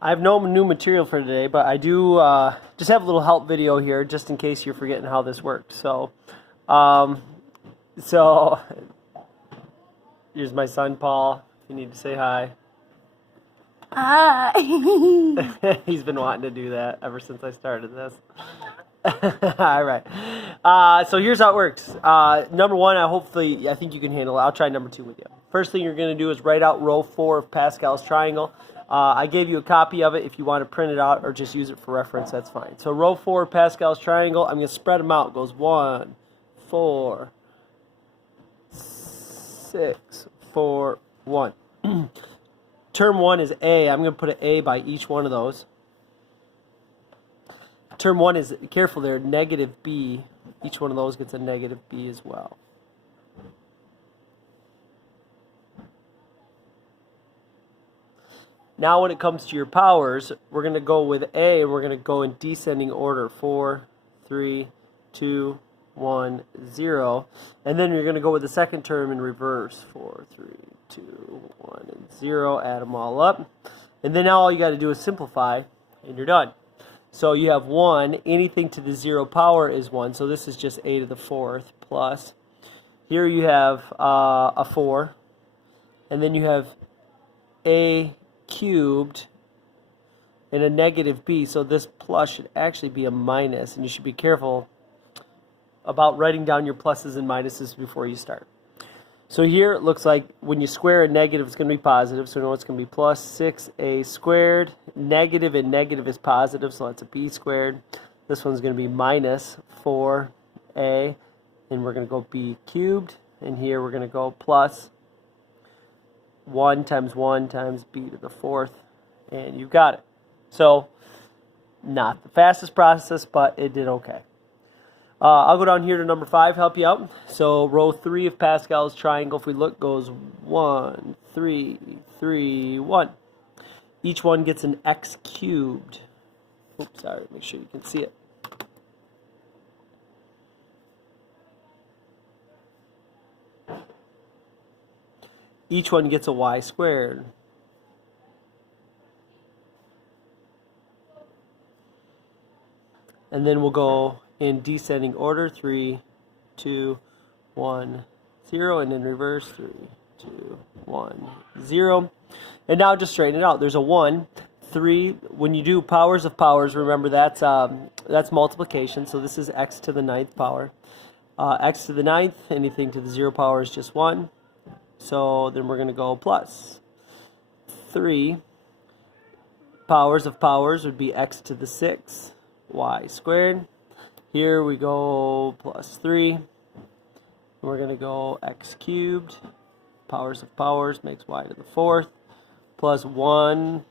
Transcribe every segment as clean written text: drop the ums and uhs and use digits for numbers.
I have no new material for today, but I do just have a little help video here just in case you're forgetting how this works. So here's my son Paul. If you need to say hi. Hi. He's been wanting to do that ever since I started this. All right. So here's how it works. Number one, I think you can handle it. I'll try number two with you. First thing you're going to do is write out row 4 of Pascal's triangle. I gave you a copy of it. If you want to print it out or just use it for reference, that's fine. So row 4 of Pascal's triangle, I'm going to spread them out. It goes 1, 4, 6, 4, 1. Term 1 is A. I'm going to put an A by each one of those. Term 1 is, careful there, negative B. Each one of those gets a negative B as well. Now when it comes to your powers, we're going to go with A, and we're going to go in descending order. 4, 3, 2, 1, 0. And then you're going to go with the second term in reverse. 4, 3, 2, 1, and 0. Add them all up. And then now all you got to do is simplify, and you're done. So you have 1. Anything to the 0 power is 1. So this is just a to the 4th plus. Here you have a 4. And then you have a cubed and a negative b. So this plus should actually be a minus. And you should be careful about writing down your pluses and minuses before you start. So here it looks like when you square a negative, it's going to be positive. So we know it's going to be plus 6a squared. Negative and negative is positive, so that's a b squared. This one's going to be minus 4a. And we're going to go b cubed. And here we're going to go plus 1 times b to the 4th. And you've got it. So not the fastest process, but it did okay. I'll go down here to number 5, help you out. So row 3 of Pascal's triangle, if we look, goes 1, 3, 3, 1. Each one gets an x cubed. Oops, sorry, make sure you can see it. Each one gets a y squared. And then we'll go in descending order, 3, 2, 1, 0, and in reverse, 3, 2, 1, 0. And now just straighten it out. There's a 1, 3. When you do powers of powers, remember that's multiplication. So this is x to the 9th power. X to the 9th, anything to the 0 power is just 1. So then we're going to go plus 3. Powers of powers would be x to the 6th, y squared. Here we go plus 3. We're going to go x cubed. Powers of powers makes y to the 4th. Plus 1.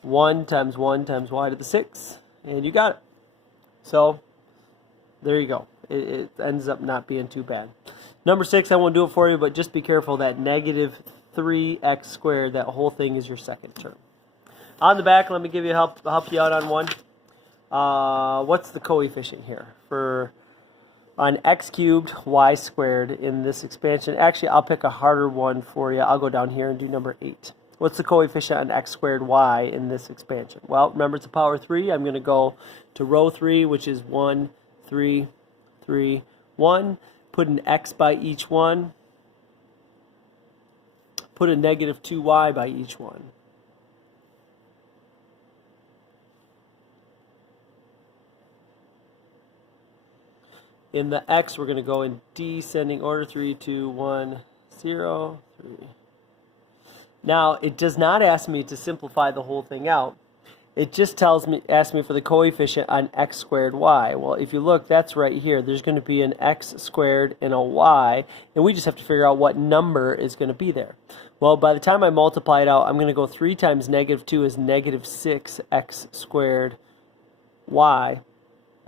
1 times y to the 6th. And you got it. So there you go. It ends up not being too bad. Number 6, I won't do it for you, but just be careful that negative 3x squared, that whole thing is your second term. On the back, let me give you help you out on one. What's the coefficient here for on x cubed y squared in this expansion? Actually, I'll pick a harder one for you. I'll go down here and do number 8. What's the coefficient on x squared y in this expansion? Well, remember it's a power 3. I'm going to go to row 3, which is 1, 3, 3, 1. Put an x by each one. Put a negative 2y by each one. In the x, we're going to go in descending order, 3, 2, 1, 0, 3. Now, it does not ask me to simplify the whole thing out. It just asks me for the coefficient on x squared y. Well, if you look, that's right here. There's going to be an x squared and a y, and we just have to figure out what number is going to be there. Well, by the time I multiply it out, I'm going to go 3 times negative 2 is negative 6x squared y.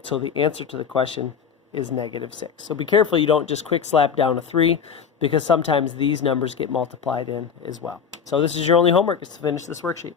So the answer to the question is negative 6. So be careful you don't just quick slap down a 3, because sometimes these numbers get multiplied in as well. So this is your only homework, is to finish this worksheet.